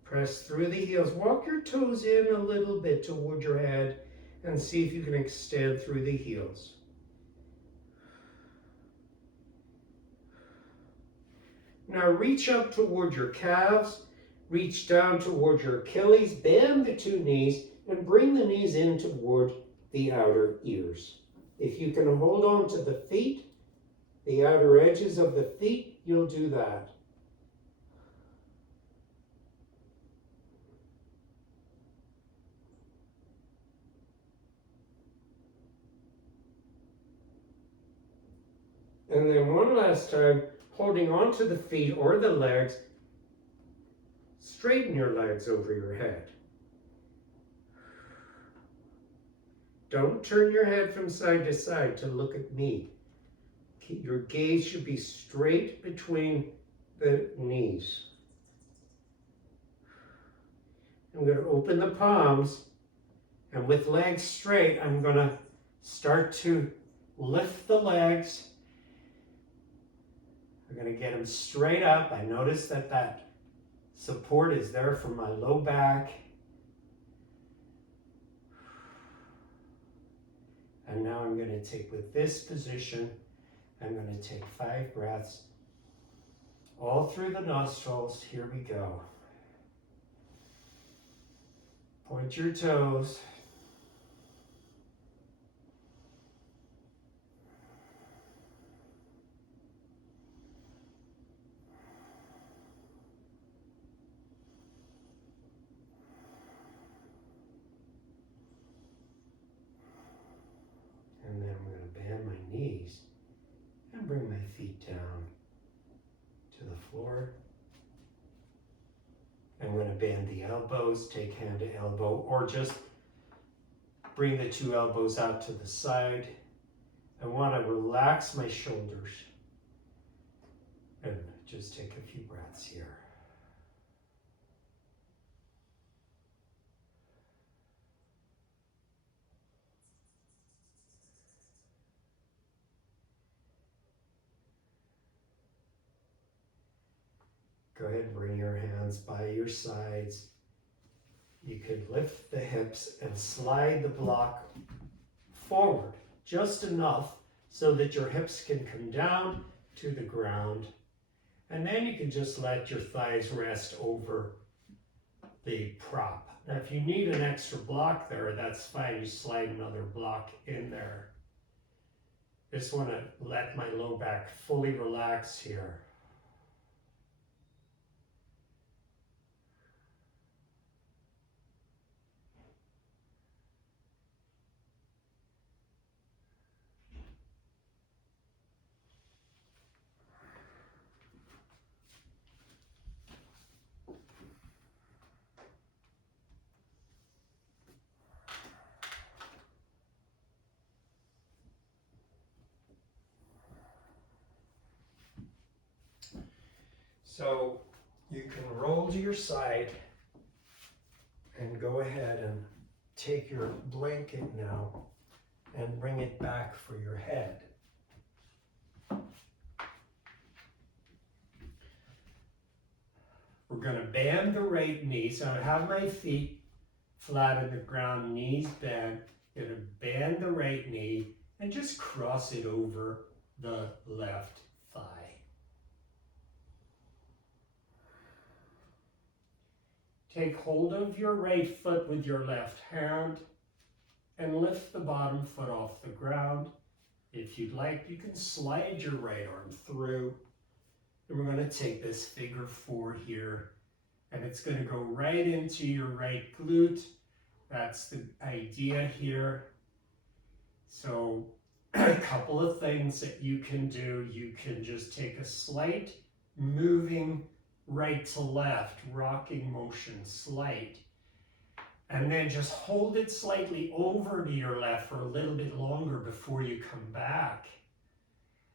Press through the heels. Walk your toes in a little bit toward your head and see if you can extend through the heels. Now reach up toward your calves. Reach down toward your Achilles, bend the two knees, and bring the knees in toward the outer ears. If you can hold on to the feet, the outer edges of the feet, you'll do that. And then one last time, holding on to the feet or the legs, straighten your legs over your head. Don't turn your head from side to side to look at me. Your gaze should be straight between the knees. I'm going to open the palms, and with legs straight, I'm going to start to lift the legs. I'm going to get them straight up. I notice that that support is there for my low back. And now I'm going to take, with this position, I'm going to take 5 breaths all through the nostrils. Here we go. Point your toes. And then I'm going to bend my knees and bring my feet down to the floor. I'm going to bend the elbows, take hand to elbow, or just bring the 2 elbows out to the side. I want to relax my shoulders and just take a few breaths here. Go ahead and bring your hands by your sides. You could lift the hips and slide the block forward just enough so that your hips can come down to the ground. And then you can just let your thighs rest over the prop. Now if you need an extra block there, that's fine. You slide another block in there. Just want to let my low back fully relax here. So you can roll to your side and go ahead and take your blanket now and bring it back for your head. We're going to bend the right knee. So I have my feet flat on the ground, knees bent. Going to bend the right knee and just cross it over the left thigh. Take hold of your right foot with your left hand and lift the bottom foot off the ground. If you'd like, you can slide your right arm through. And we're going to take this figure 4 here, and it's going to go right into your right glute. That's the idea here. So a couple of things that you can do. You can just take a slight moving right to left, rocking motion, slight. And then just hold it slightly over to your left for a little bit longer before you come back.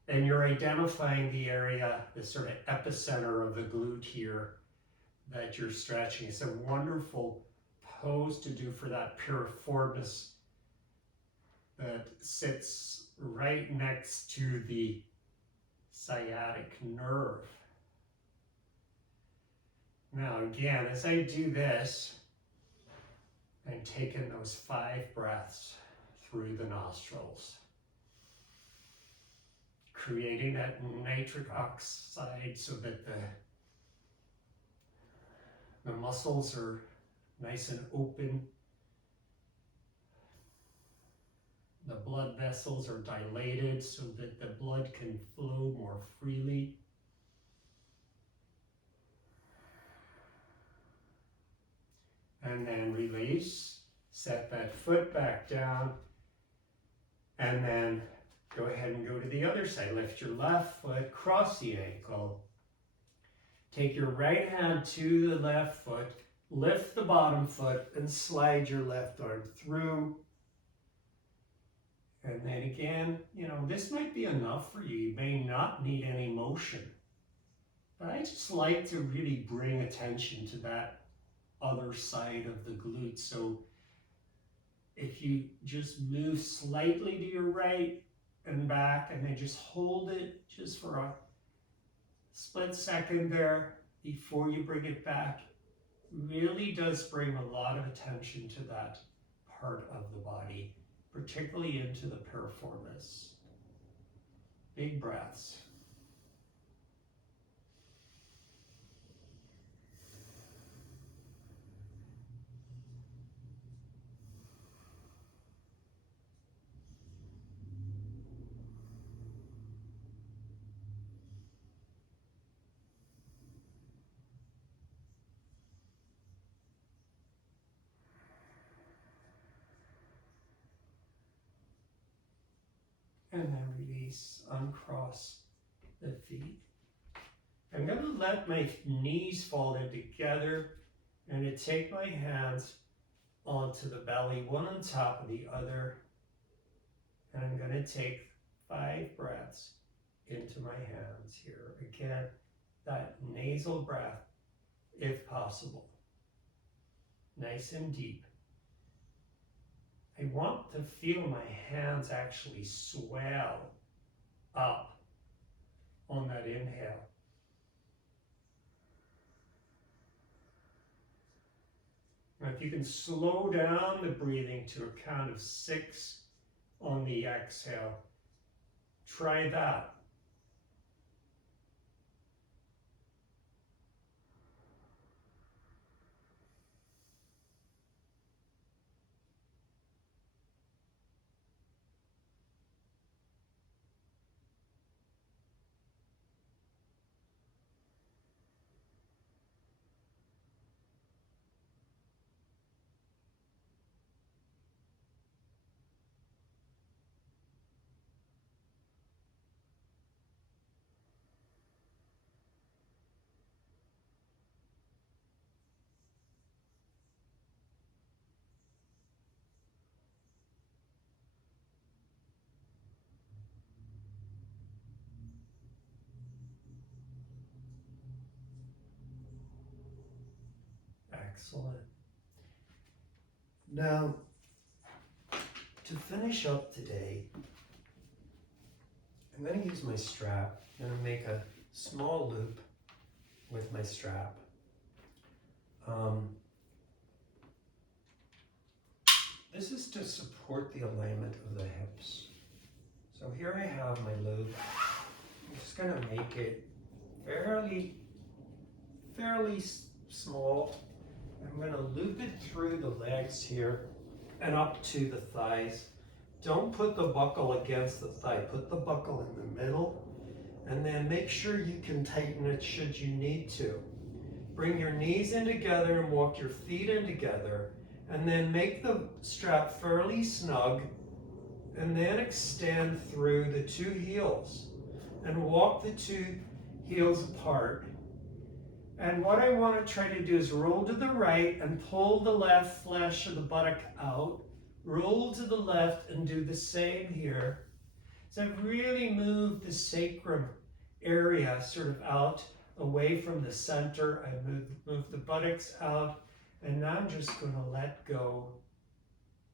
And you're identifying the area, the sort of epicenter of the glute here that you're stretching. It's a wonderful pose to do for that piriformis that sits right next to the sciatic nerve. Now again, as I do this, I'm taking those 5 breaths through the nostrils, creating that nitric oxide so that the muscles are nice and open. The blood vessels are dilated so that the blood can flow more freely. And then release, set that foot back down, and then go ahead and go to the other side. Lift your left foot, cross the ankle. Take your right hand to the left foot, lift the bottom foot, and slide your left arm through. And then again, this might be enough for you. You may not need any motion. But I just like to really bring attention to that other side of the glute. So if you just move slightly to your right and back, and then just hold it just for a split second there before you bring it back, really does bring a lot of attention to that part of the body, particularly into the piriformis. Big breaths. And then release, uncross the feet. I'm going to let my knees fall in together. I'm going to take my hands onto the belly, one on top of the other. And I'm going to take 5 breaths into my hands here. Again, that nasal breath, if possible. Nice and deep. I want to feel my hands actually swell up on that inhale. Now, if you can slow down the breathing to a count of 6 on the exhale, try that. Excellent. Now, to finish up today, I'm going to use my strap. I'm going to make a small loop with my strap. This is to support the alignment of the hips. So here I have my loop. I'm just going to make it fairly small. I'm going to loop it through the legs here and up to the thighs. Don't put the buckle against the thigh. Put the buckle in the middle, and then make sure you can tighten it should you need to. Bring your knees in together and walk your feet in together, and then make the strap fairly snug, and then extend through the two heels and walk the two heels apart. And what I want to try to do is roll to the right and pull the left flesh of the buttock out. Roll to the left and do the same here. So I've really moved the sacrum area sort of out away from the center. I moved the buttocks out, and now I'm just going to let go,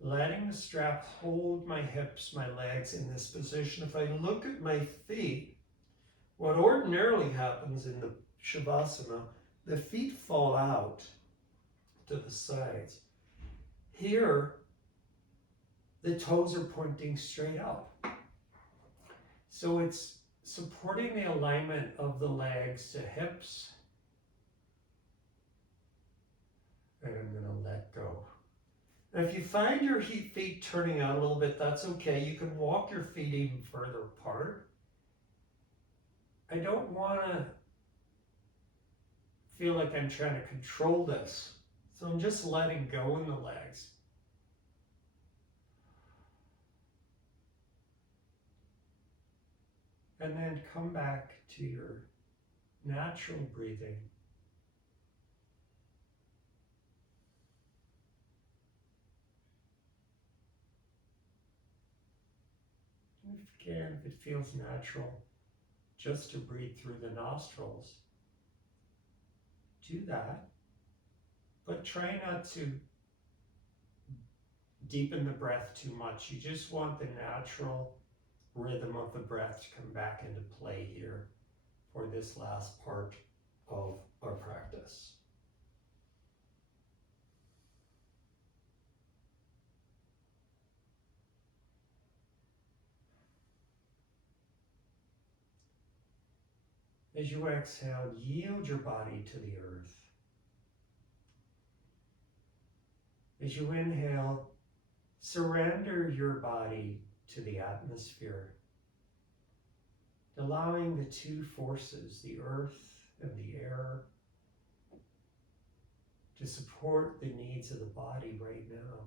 letting the strap hold my hips, my legs in this position. If I look at my feet, what ordinarily happens in the Shavasana, the feet fall out to the sides. Here, the toes are pointing straight up. So it's supporting the alignment of the legs to hips. And I'm going to let go. Now, if you find your feet turning out a little bit, that's okay. You can walk your feet even further apart. I don't want to feel like I'm trying to control this. So I'm just letting go in the legs. And then come back to your natural breathing. Again, if it feels natural, just to breathe through the nostrils, do that. But try not to deepen the breath too much. You just want the natural rhythm of the breath to come back into play here for this last part of our practice. As you exhale, yield your body to the earth. As you inhale, surrender your body to the atmosphere, allowing the two forces, the earth and the air, to support the needs of the body right now.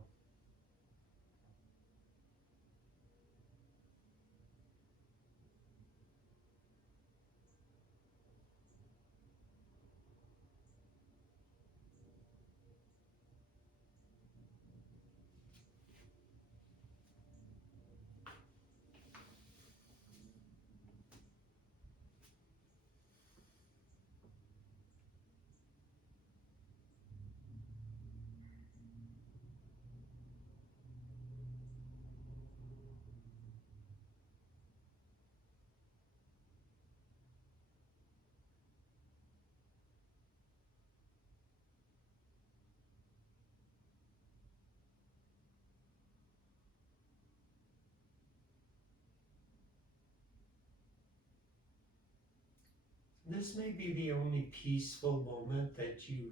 This may be the only peaceful moment that you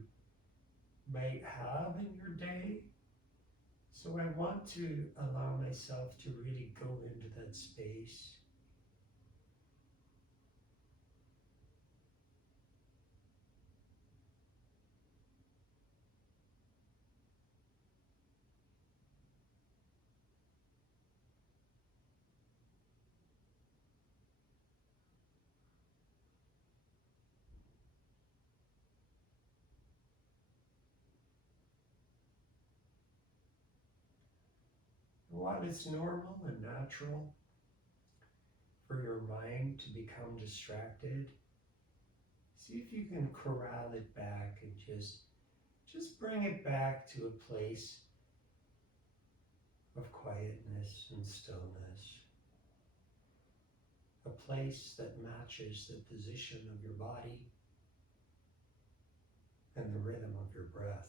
might have in your day. So I want to allow myself to really go into that space. While it's normal and natural for your mind to become distracted, see if you can corral it back and just bring it back to a place of quietness and stillness. A place that matches the position of your body and the rhythm of your breath.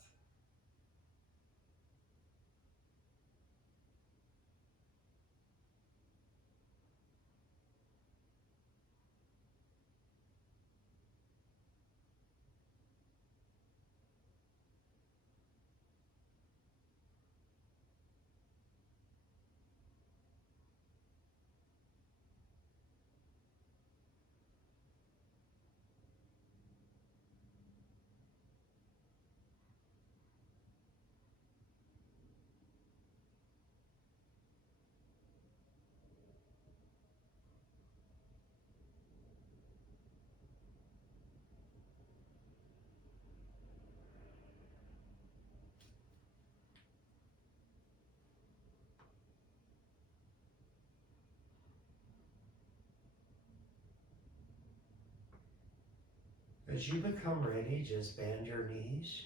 As you become ready, just bend your knees.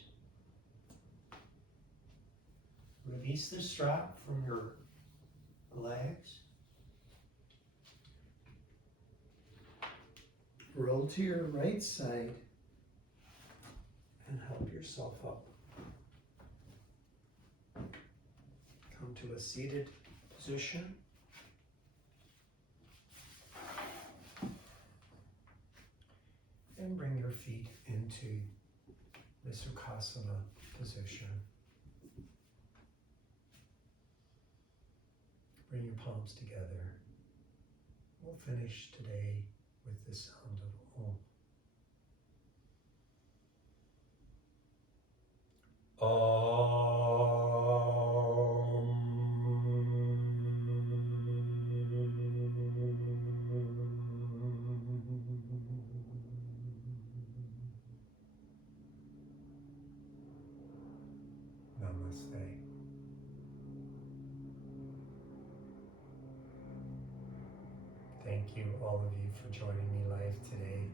Release the strap from your legs. Roll to your right side and help yourself up. Come to a seated position. And bring your feet into the Sukhasana position. Bring your palms together. We'll finish today with the sound of Om. Namaste. Thank you, all of you, for joining me live today.